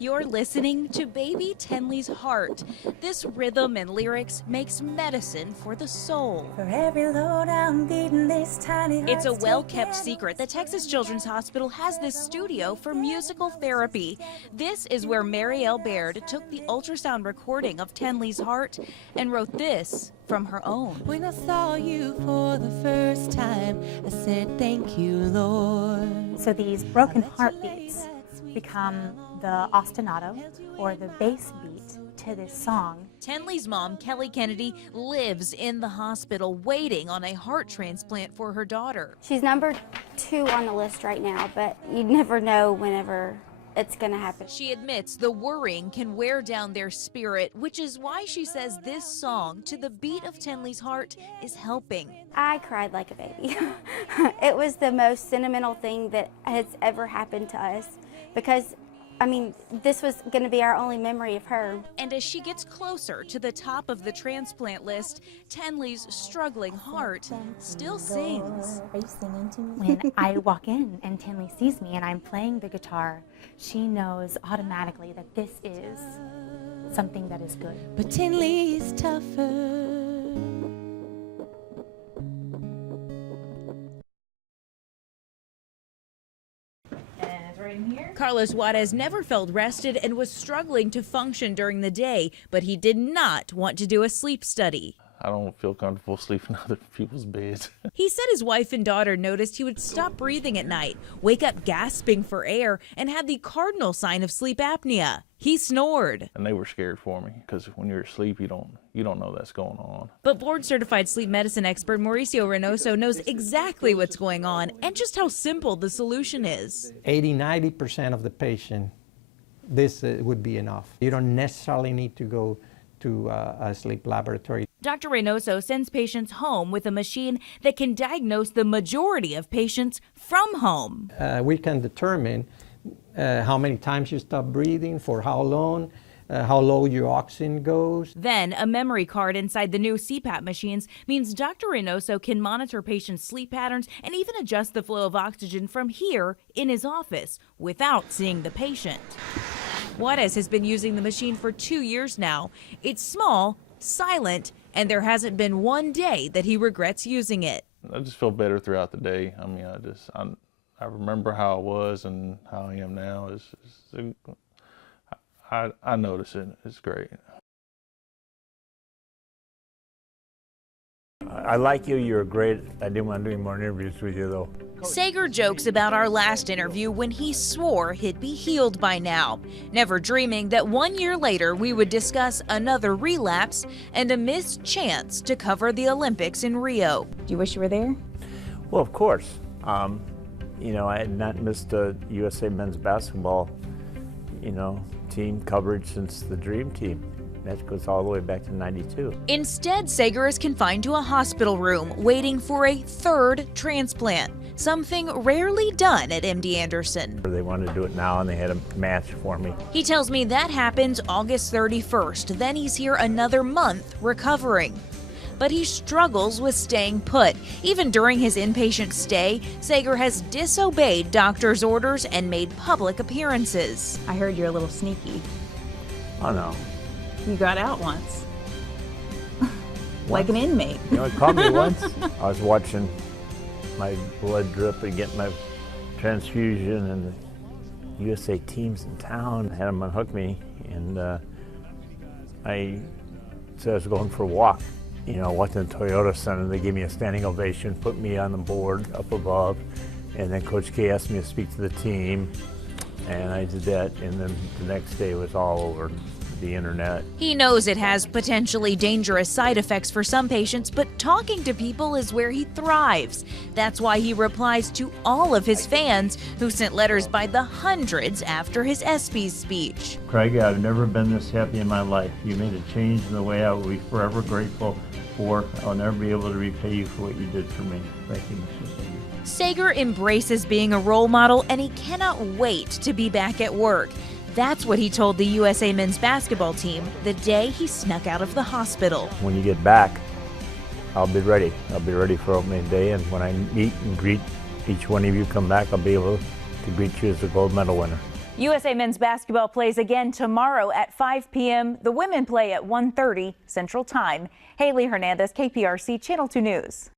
You're listening to Baby Tenley's Heart. This rhythm and lyrics makes medicine for the soul. For every load I'm beating, this tiny It's a well-kept secret that Texas Children's Hospital has this studio for musical therapy. This is where Marielle Baird took the ultrasound recording of Tenley's heart and wrote this from her own. When I saw you for the first time, I said, thank you, Lord. So these broken heartbeats become the ostinato, or the bass beat, to this song. Tenley's mom, Kelly Kennedy, lives in the hospital waiting on a heart transplant for her daughter. She's number 2 on the list right now, but you never know whenever it's going to happen. She admits the worrying can wear down their spirit, which is why she says this song, to the beat of Tenley's heart, is helping. I cried like a baby. It was the most sentimental thing that has ever happened to us because, I mean, this was going to be our only memory of her. And as she gets closer to the top of the transplant list, Tenley's struggling heart still sings. Are you singing to me? When I walk in and Tenley sees me and I'm playing the guitar, she knows automatically that this is something that is good. But Tenley's tougher. Carlos Juarez never felt rested and was struggling to function during the day, but he did not want to do a sleep study. I don't feel comfortable sleeping in other people's beds. He said his wife and daughter noticed he would stop breathing at night, wake up gasping for air, and had the cardinal sign of sleep apnea. He snored. And they were scared for me because when you're asleep, you don't know that's going on. But board-certified sleep medicine expert Mauricio Reynoso knows exactly what's going on and just how simple the solution is. 80–90% of the patient, this would be enough. You don't necessarily need to go to a sleep laboratory. Dr. Reynoso sends patients home with a machine that can diagnose the majority of patients from home. We can determine how many times you stop breathing, for how long, how low your oxygen goes. Then a memory card inside the new CPAP machines means Dr. Reynoso can monitor patients' sleep patterns and even adjust the flow of oxygen from here in his office without seeing the patient. Juarez has been using the machine for 2 years now. It's small, silent, and there hasn't been one day that he regrets using it. I just feel better throughout the day. I mean, I remember how I was and how I am now. I notice it. It's great. I like you. You're great. I didn't want to do any more interviews with you, though. Sager jokes about our last interview when he swore he'd be healed by now, never dreaming that 1 year later we would discuss another relapse and a missed chance to cover the Olympics in Rio. Do you wish you were there? Well, of course. You know, I had not missed a USA men's basketball, team coverage since the Dream Team. That goes all the way back to '92. Instead, Sager is confined to a hospital room waiting for a third transplant, something rarely done at MD Anderson. They wanted to do it now and they had a match for me. He tells me that happens August 31st. Then he's here another month recovering. But he struggles with staying put. Even during his inpatient stay, Sager has disobeyed doctor's orders and made public appearances. I heard you're a little sneaky. Oh, no. You got out once. Like an inmate. You know what caught me once? I was watching my blood drip and getting my transfusion, and the USA team's in town had them unhook me, and I said I was going for a walk. I walked in the Toyota Center, and they gave me a standing ovation, put me on the board up above, and then Coach K asked me to speak to the team, and I did that, and then the next day it was all over the internet. He knows it has potentially dangerous side effects for some patients, but talking to people is where he thrives. That's why he replies to all of his fans who sent letters by the hundreds after his ESPYs speech. Craig, I've never been this happy in my life. You made a change in the way I will be forever grateful for. I'll never be able to repay you for what you did for me. Thank you, Mr. Sager. Sager embraces being a role model, and he cannot wait to be back at work. That's what he told the USA men's basketball team the day he snuck out of the hospital. When you get back, I'll be ready. I'll be ready for opening day, and when I meet and greet each one of you come back, I'll be able to greet you as a gold medal winner. USA men's basketball plays again tomorrow at 5 p.m. The women play at 1:30 Central Time. Haley Hernandez, KPRC Channel 2 News.